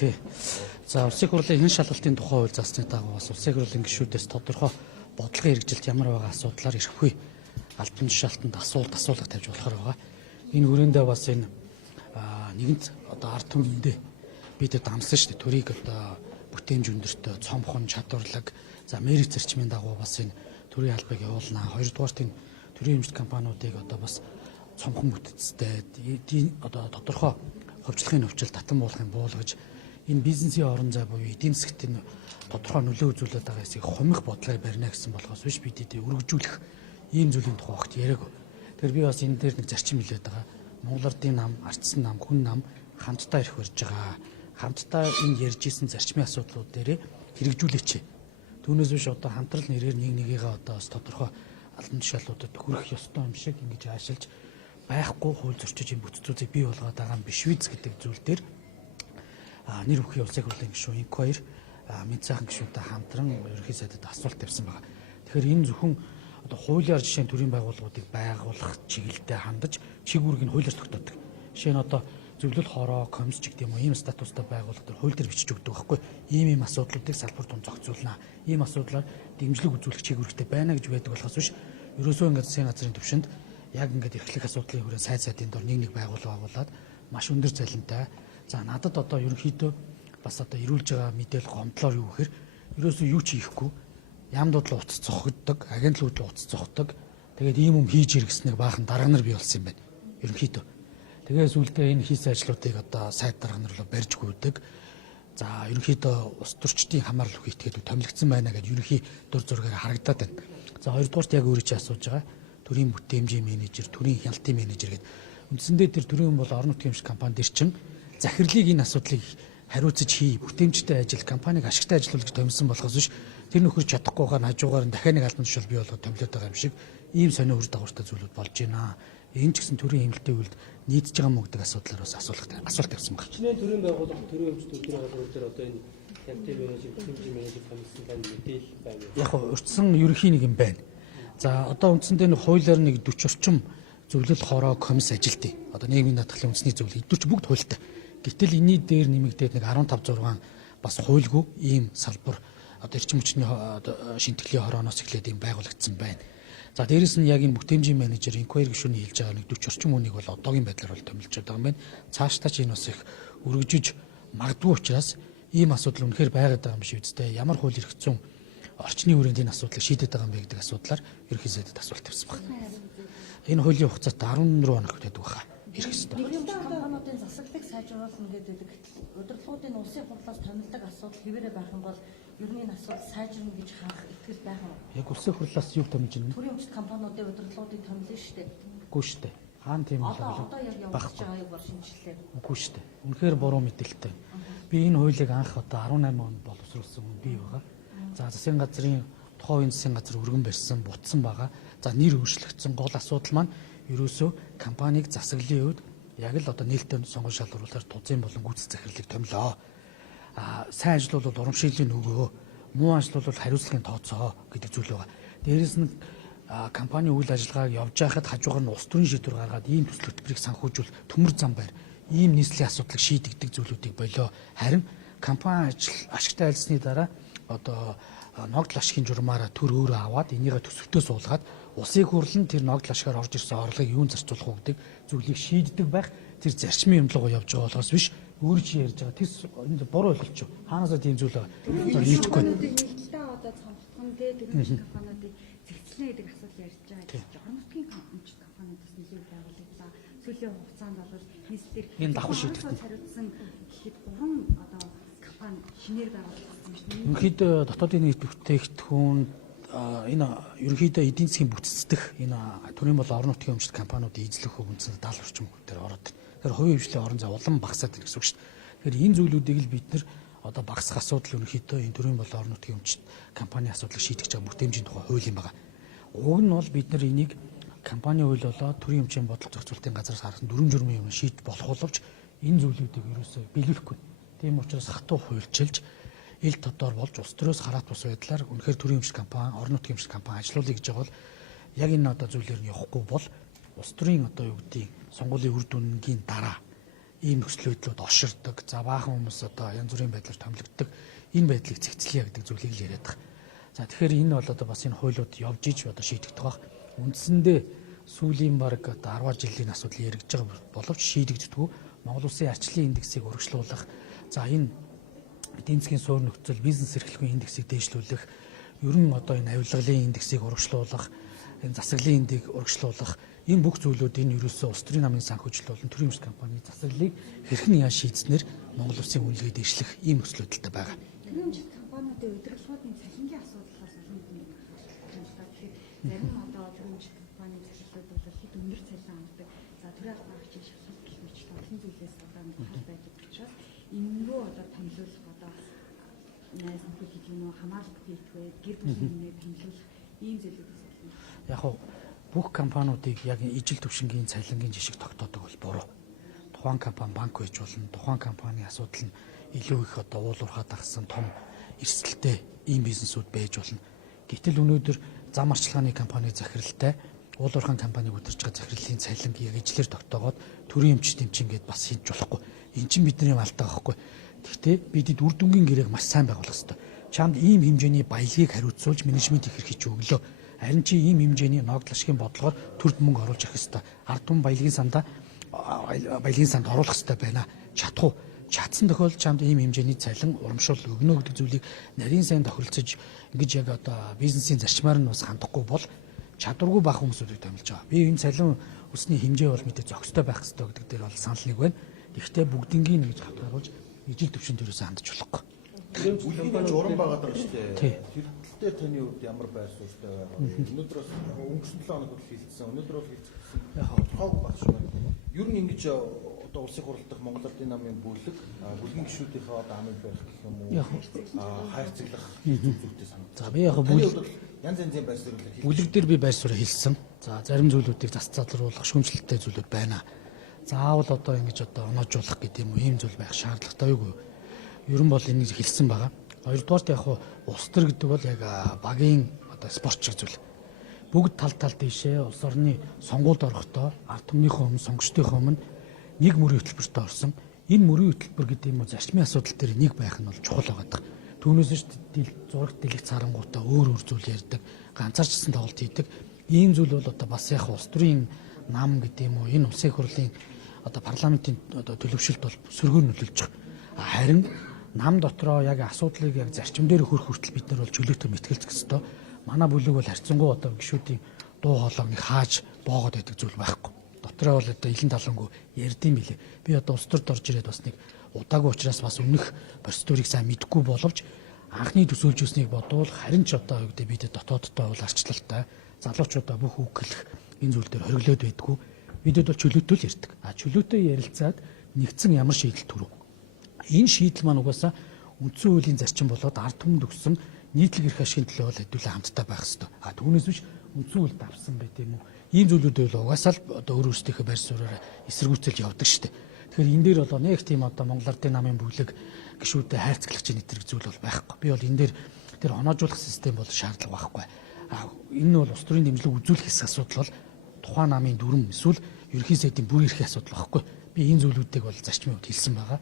Тий. За улсын хурлын хэн шалгалтын тухай хууль заасны дагуу бас улсын хурлын гишүүдээс тодорхой бодлогын хэрэгжилт ямар байгаа асуудлаар ирэхгүй албан тушаалтанд асуулга тавьж болохоор байгаа. Энэ хүрээндээ бас энэ нэгэнт одоо ард түмэндээ бид дамсан шүү дээ. Төрийг одоо бүтээмж өндөртөө цомхон чадварлаг за мерит зарчмын дагуу бас энэ төрийн албыг явуулнаа. Хоёрдугаарт энэ төрийн эмчит компаниудыг одоо бас цомхон бүтцтэй одоо тодорхой хөгжлийн өвчл татан буулгын буулгаж энэ бизнесийн орон зай буюу эдийн засгт энэ тодорхой нөлөө үзүүлээд байгаа хэсгийг хумих бодлоор барина гэсэн болгоос биш бид өргөжүүлэх ийм зүйлийн тухай огт яриаг. Тэгэхээр би бас энэ дээр нэг зарчим хэлээд байгаа. Монгол Ардын нам, ардсан нам, хүн нам хамтдаа ирэх барьж байгаа. Хамтдаа энэ ярьж исэн зарчмын асуудлууд дээр хэрэгжүүлээч. Түүнээс биш одоо хамтрал нэрээр нэг нэгийгээ одоо бас тодорхой албан тушаалуудад хүрэх ёстой юм шиг ингэж аашилж байхгүй хууль зөрчиж юм бүтцүүдийг бий болгоод байгаа юм биш виз гэдэг зүйл дээр нэр бүхий улсын хурлын гишүүн инквайр мэд сайхан гишүүнтэй хамтран ерөнхий сайдад асуулт тавьсан байгаа. Тэгэхээр энэ зөвхөн одоо хуулиар жишээ нь төрийн байгууллагуудыг байгуулах чиглэлдээ хандаж чиг үүрэг нь хуулиар тогтоодог. Жишээ нь одоо зөвлөл хороо комисч гэдэг юм уу ийм статустай байгууллага төр хууль дээр бичиж өгдөг байхгүй. Ийм асуудлуудыг салбар тунд зохицуулнаа. Ийм асуудлаар дэмжлэг үзүүлэх чиг үүрэгтэй байна гэж байдаг болохоос биш ерөөсөө ингээд засгийн газрын төвшөнд яг ингээд эрхлэх асуудлын хүрээ сайдын дор нэг байгууллага агуулад маш өндөр цалинтай. За надад одоо ерөнхийдөө бас одоо ирүүлж байгаа мэдээлэл гомдлоор юу гэхээр ерөөсөө юу ч хийхгүй ямдууд л уц цохогддог, агентлууд л уц цохдог. Тэгээд ийм юм хийж иргэснэг баахан дарга нар бий болсон юм байна. Ерөнхийдөө. Тэгээд сүүлдээ энэ хийсэн ажлуудыг одоо сайд дарга нар л барьж гүйдэг. За ерөнхийдөө ус төрчдийн хамаарал үхийтгэдэг томилогдсон байна гэж ерөнхий дур зургаар харагдаад байна. За хоёрдугаарт яг өөрөө чи асууж байгаа төрийн бүтээмжийн менежер, төрийн хяналтын менежер гэдэг. Үндсэндээ тэр төрийн бол орон нутгийн эмч компани дээр чинь захирлыг энэ асуудлыг хариуцаж хий, бүтээмжтэй ажил, компаниг ашигтай ажиллуул гэж томилсон болохоос биш тэр нөхөр чадахгүйгээр хажуугаар нь дахиад нэг албан тушаал бий болгоод томилоод байгаа юм шиг ийм сонио үр дагавартай зүйлүүд болж байна. Энэ ч гэсэн төрийн хэмнэлтийн үйлд нийцж байгаа мөн гэдэг асуудлаар бас асуулт тавьсан байна. Чинээ төрийн байгууллага, төрийн эмч төрийн байгууллага дээр одоо энэ хяналтын менежер, бүтээмжийн менежер комиссын байна мэдээлэл байна. Яг хөө урьдсан ерөнхий нэг юм байна. За одоо үндсэндээ нэг хуулиар нэг 40 орчим зөвлөл хороо комисс ажилтیں۔ Одоо нийгмийн даатгалын үндэсний зөвлөл эдгүүр ч бүгд хуультай. Гэтэл энэний дээр нэмэгдээд нэг 15 6 бас хуульгүй ийм салбар одоо эрчим хүчний шинтгэлийн хорооноос эхлээд ийм байгуулагдсан байна. За дээрэс нь яг энэ бүтээмжийн менежер инквайр гишүүний хэлж байгаа нэг 40 орчим үнийг бол одоогийн байдлаар бол томилж байгаа юм байна. Цаашдаа ч энэ бас их өргөжөж магадгүй учраас ийм асуудал үнэхээр байгаад байгаа юм шиг үстэй. Ямар хууль эрх зүйн орчны хүрээнд энэ асуудлыг шийдээд байгаа юм бэ гэдэг асуудлаар ерөнхий сайдад асуулт тавьсан байна. Энэ хуулийн хугацаат 14 хоног гэдэг баха. Ирэх ёстой. Компаниудын засаглалыг сайжруулна гэдэг удирдлагуудын улсын хурлаас томилдог асуудал хэвээрээ байх юм бол ер нь энэ асуудал сайжирна гэж харах итгэл байх юм. Яг улсын хурлаас юу томилж байна? Төрийн эмчит компаниудын удирдлагуудыг томилно шүү дээ. Үгүй шүү дээ. Хаана тийм юм бол одоо яг явуулж байгаа юу бол шинжилээ. Үгүй шүү дээ. Үнэхээр буруу мэдээлэлтэй. Би энэ хуулийг анх одоо 18 онд боловсруулсан хүн би байгаа. За засгийн газрын тухайн засгийн газар өргөн барьсан, бутсан байгаа. За нэр өөрчлөгдсөн гол асуудал маань ерөөсөө компаниг засаглалын үед яг л одоо нээлттэй сонгон шалгаруулахаар тузын болон гүйцэтгэх захирлыг томилоо. Сайн ажиллавал урамшиллийн өгөө, муу ажиллавал хариуцлагын тооцоо гэдэг зүйл байгаа. Дээрээс нь компани үйл ажиллагааг явж байхад хажуугаар нь улс төрийн шийдвэр гаргаад ийм төсөл хөтөлбөрийг санхүүжүүл төмөр зам байр ийм нийслэлийн асуудлыг шийдэгдэх зүйлүүдийг болоо. Харин компани ашигтай айлсны дараа одоо ногдол ашигын журмаараа төр өөрөө аваад энийгээ төсөвтөө суулгаад улсын хурл нь тэр ногдол ашигаар орж ирсэн орлогыг юунд зарцуулах уу гэдэг зүйлийг шийддэг байх тэр зарчмын юмлгоо явж байгаа болохоос биш өөрөө чи ярьж байгаа тэр энэ буруу ойлголч юу хаанаас тийм зүйл байгаа нийтэхгүй нээлттэй одоо цомгтхон дээр төрийн компаниудыг зэгцлэнэ гэдэг асуудал ярьж байгаа. Орон нутгийн эмчит компаниудаас нэлээд байгууллагаа сүүлийн хугацаанд бол нийслэлээр энэ давхар шийдвэрт хариуцсан гэхэд 3 одоо компани шинээр байгуулагдсан шүү дээ. Ерөнхийдөө дотоодын нийт бүтээгдэхүүн энэ ерөнхийдөө эдийн засгийн бүтцэдэх энэ төрийн бол орон нутгийн эмчит компаниудын эзлэх хөвгөнцөд 70 орчим дээр ороод байна. Тэгэхээр хувийн хвшлийн орон зай улам багасаад байна гэсэн үг шүү дээ. Тэгэхээр энэ зүйлүүдийг л бид нэр одоо багасгах асуудал ерөнхийдөө энэ төрийн бол орон нутгийн эмчит компани асуудлыг шийдэж байгаа бүтээмжийн тухай хууль юм байна. Уг нь бол бид нар энийг компани хууль болоод төрийн эмчийн бодлого зохицуулалтын газраас харсан 4 журмын юм шийд болох боловч энэ зүйлүүдийг ерөөсөө биелүүлэхгүй. Тийм учраас хатуу хуульчилж ил тодор болж улс төрөөс хараат бус байдлаар үнэхээр төрийн эмчит компани, орон нутгийн эмчит компани ажиллаулъя гэж байгаа бол яг энэ одоо зүйлээр нь явахгүй бол улс төрийн одоо юу гэдгийг сонгуулийн үр дүнгийн дараа ийм нөхцөл байдлууд орширдог. За баахан хүмүүс одоо янз бүрийн байдлаар томилогддог. Энэ байдлыг цэгцлэе гэдэг зүйлийг л яриад байгаа. За тэгэхээр энэ бол одоо бас энэ хуулиуд явж иж одоо шийдэгдэх баг. Үндсэндээ сүүлийн баг одоо 10 жилийн асуудал яригдж байгаа боловч шийдэгддэггүй. Монгол Улсын арчлалын индексийг урагшлуулах, за энэ эдийн засгийн суурь нөхцөл, бизнес эрхлэлийн индексийг дээшлүүлэх, ер нь одоо энэ авилгалын индексийг урагшлуулах, энэ засаглалын индексийг урагшлуулах, энэ бүх зүйлүүд энэ ерөөсөө улс төрийн намын санхүүжилт болон төрийн өмсгөл компани засаглалыг хэрхэн яаж шийдснээр Монгол Улсын үнэлгээ дээшлэх ийм нөхцөл байдалтай байгаа. Төрийн өмсгөл компаниудын удирдлагын цалингийн асуудлаас олон юм байна. Тэгэхээр зарим одоо төрийн өмсгөл компани захирлууд бол хэд өндөр цалин авдаг. За төрийн албан шалгалт гэх мэт олон зүйлээс одоо хол байдаг учраас энэ рүү одоо томилуулах одоо найз нөхөд гэдэг юм уу хамаарах хийдгээ гэр бүлийн нэ томилуулах ийм зүйлүүдээс болно. Яг нь бүх компаниудыг яг ижил төвшингийн цалингийн жишг тогтоодог бол буруу. Тухайн компани банк байж болно. Тухайн компанийн асуудал нь илүү их одоо уулуурхаа дагсан том эрсдэлтэй ийм бизнесүүд байж болно. Гэтэл өнөөдөр зам арчилгааны компани захиралтай уулуурхаан компаниг удирж байгаа захирлын цалин яг ижлэр тогтоогоод төрийн эмч тэмчин гэдээ бас хийж болохгүй. Эн чинь бидний алдаа байхгүй. Гэхдээ бид үр дүнгийн гэрээг маш сайн байгуулах хэрэгтэй. Чамд ийм хэмжээний баялагийг хариуцуулж менежмент их хийж өглөө. Харин чи ийм хэмжээний ногдол ашигын бодлогоор төрд мөнгө оруулж ирэх хэрэгтэй. Ард түмэн баялагын санд оруулах хэрэгтэй байна. Чадах уу? Чадсан тохиолдолд чамд ийм хэмжээний цалин урамшуул өгнө гэдэг зүйлийг нарийн сайн тохиролцож ингэж яг одоо бизнесийн зарчмаар нь бас хандахгүй бол чадваргүй бага хүмүүсүүдийг томилж байгаа. Би энэ цалин өсний хэмжээ бол мэдээ зохистой байх хэрэгтэй гэдэг дээр бол санал нэг байна. Гэхдээ бүгднгийн нэгж хавтгаруулж ижил төвшөнд ерөөсөө хандж болохгүй. Бүлгийн журам байгаад байгаа шүү дээ. Тэрдээ таны хувьд ямар байр суурьтай байгаа вэ? Өнөөдөр бас өнгөрсөн 7 хоног бол хилцсэн. Өнөөдөр бол хилцсэн. Яг баг шүү. Ер нь ингэж одоо улсын хурал дахь Монгол Ардын намын бүлэг бүлгийн гишүүдийнхээ одоо амиг барих гэх юм уу? Хайрцаглах зүйлтэй санагдав. За би яг бүлэг янз янзын байр суурь бүлэг дээр би байр суурь хэлсэн. За зарим зүйлүүдийг засцаалруулах шүүмжлэлтэй зүйлүүд байна. Заавал одоо ингэж одоо оноожуулах гэдэг юм уу? Ийм зүйл байх шаардлагатай юу? Ер нь бол энийг хэлсэн байгаа. Хоёрдугаарт яг улс төр гэдэг бол яг багийн одоо спорт шиг зүйл. Бүгд тал дэшээ улс орны сонгуульд орохдоо ард түмнийхөө өмнө сонгогчдийнхөө өмнө нэг мөрийн хөтөлбөртөө орсон. Энэ мөрийн хөтөлбөр гэдэг юм уу зарчмын асуудал дээр нэг байх нь бол чухал байгаа. Түүнээс ч зураг дэлгэх царангуудаа өөр зүйл ярьдаг, ганцаарчсан тоглолт хийдэг. Ийм зүйл бол одоо бас яг улс төрийн нам гэдэг юм уу энэ улсын хурлын одоо парламентын одоо төлөвшөлт бол сөргөөр нөлөөлж байгаа. Харин нам дотроо яг асуудлыг яг зарчим дээр хөрөх хүртэл бид нар бол чөлөөтэй мэтгэлцэх ёстой. Манай бүлэг бол харьцангуй одоо гишүүдийн дуу хоолойг хааж боогод байдаг зүйл байхгүй. Дотроо бол одоо илэн талангүй ярьдсан билээ. Би одоо улс төрд орж ирээд бас нэг удаагүй учраас бас өмнөх процедурыг сайн мэдэхгүй боловч анхны төсөөлжсэнийг бодвол харин ч одоо юу гэдэг бид дотооддоо бол арчлалтай залуучуудаа бүх үг хэлэх энэ зүйл дээр хориглоод байдгүй. Бидэд бол чөлөөтэй л ярьдаг. Чөлөөтэй ярилцаад нэгдсэн ямар шийдэл төрөв. Энэ шийдэл маань угаасаа үндсэн хуулийн зарчим болоод ард түмэнд өгсөн нийтлэг эрх ашигын төлөө бол хэдүүлээ хамтдаа байх ёстой. Түүнээс биш үндсэн хуульд авсан байт юм уу? Ийм зүйлүүд бол угаасаа л одоо өөр өөрсдийнхөө байр суурьаараа эсэргүүцэл явдаг шүү дээ. Тэгэхээр энэ дээр бол нэг тийм одоо Монгол Ардын намын бүлэг гишүүдэд хайрцаглах чинь нэтэрэг зүйл бол байхгүй. Би бол энэ дээр тэр оноожуулах систем бол шаардлага байхгүй. Энэ нь бол улс төрийн дэмжлэг үзүүлэх хэсэг асуудал бол тухайн намын дүрм эсвэл ерөнхий сайдын бүр эрхийн асуудал байхгүй. Би энэ зүйлүүдийг бол зарчмын хувьд хэлсэн байгаа.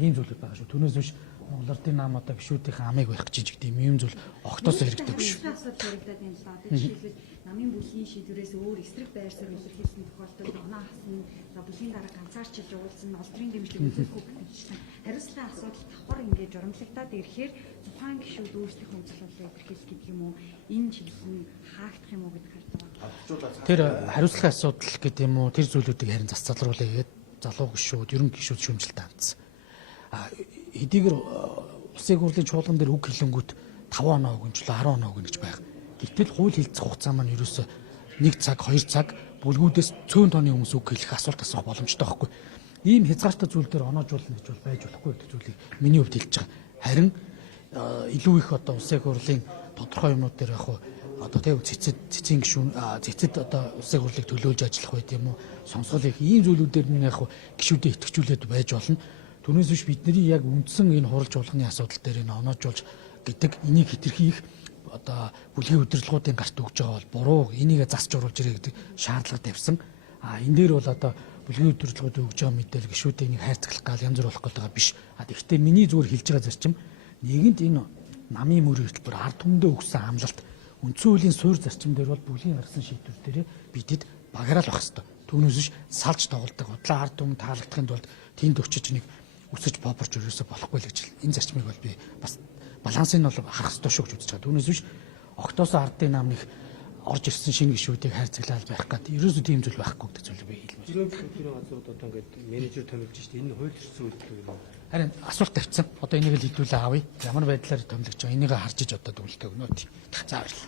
Ийм зүйлүүд байгаа шүү. Түүнээс биш Монгол Ардын нам одоо гишүүдийн амийг барих гэж гэдэг юм зүйл огтоос хэрэгтэй биш. Асуудал яригадаад байна л да. Одоо жишээлбэл намын бүлгийн шийдвэрээс өөр эсрэг байр суурь илэрхийлсэн тохиолдолд оноо хасна, за бүлгийн дараа ганцаарчилж уулзсан, улс төрийн дэмжлэг үзүүлэхгүй гэсэн хариуцлагын асуудал давхар ингээд журамлагдаад ирэхээр тухайн гишүүд өөрсдийнхөө үзүүлэлтээ илэрхийлэх гэдэг юм уу? Энэ чиглэл нь хаагдах юм уу гэдэг харж байгаа. Тэр хариуцлагын асуудал гэдэг юм уу? Тэр зүйлүүдийг харин засцалруулъя гэдэг залуу гишүүд, ерөнхий гишүүд шүүмжлэлтэй хандсан. Хэдийгээр улсын хурлын чуулган дээр үг хэлэнгүүт 5 оноо өгнчлөө 10 оноо өгнө гэж байх. Гэтэл хууль хэлцэх хугацаа маань ерөөсөө 1 цаг 2 цаг бүлгүүдээс цөөн тооны хүмүүс үг хэлэх асуулт асуух боломжтой байхгүй. Ийм хязгаартай зүйл дээр оноожуулна гэж бол байж болохгүй гэдэг зүйлийг миний хувьд хэлж байгаа. Харин илүү их одоо улсын хурлын тодорхой юмнууд дээр яг одоо тэг цэцэн гишүүн цэцэд одоо улсын хурлыг төлөөлж ажиллах байт юм уу сонсгол их ийм зүйлүүдээр нь яг гишүүдэд итгэжүүлээд байж болно. Түүнээс биш бидний яг үндсэн энэ хурал чуулганы асуудал дээр энэ оноожуулж гэдэг энийг хэтэрхий их одоо бүлгийн удирдлагуудын гарт өгж байгаа бол буруу энийг засч оруулж ирээ гэдэг шаардлага тавьсан. Энэ дээр бол одоо бүлгийн удирдлагууд өгж байгаа мэдээлэл гишүүдээ нэг хайрцаглах гал янз бүр болох гэдэг байгаа биш. Гэхдээ миний зүгээр хэлж байгаа зарчим нийгэмд энэ намын мөр хөтөлбөр ард түмэндээ өгсөн амлалт үндсэн хуулийн суурь зарчим дээр бол бүлгийн гаргасан шийдвэр дээр бидэд багараал байх хэвээр. Түүнээс биш салж тоглодог удлаа ард түмэнд таалагдахын тулд тэнд очиж нэг өсөж боборж өрөөсө болохгүй л гэж энэ зарчмыг бол би бас балансыг нь бол харах ёстой шүү гэж үзэж байгаа. Түүнээс биш октоос ардын нам нэг орж ирсэн шинэ гишүүдийг хайрцаглаад байх гэдэг ерөөсөө тийм зүйл байхгүй гэдэг зүйлийг би хэлмээр. Зөрөө бүхний газрууд одоо ингээд менежер томилж штэ энэ хууль төрсөн үйлдэл үү? Харин асуулт тавьсан. Одоо энийг л хэдүүлээ авъя. Ямар байдлаар томилж байгаа энийг харж иж одоо дүгнэлт өгнө үү. Заавал.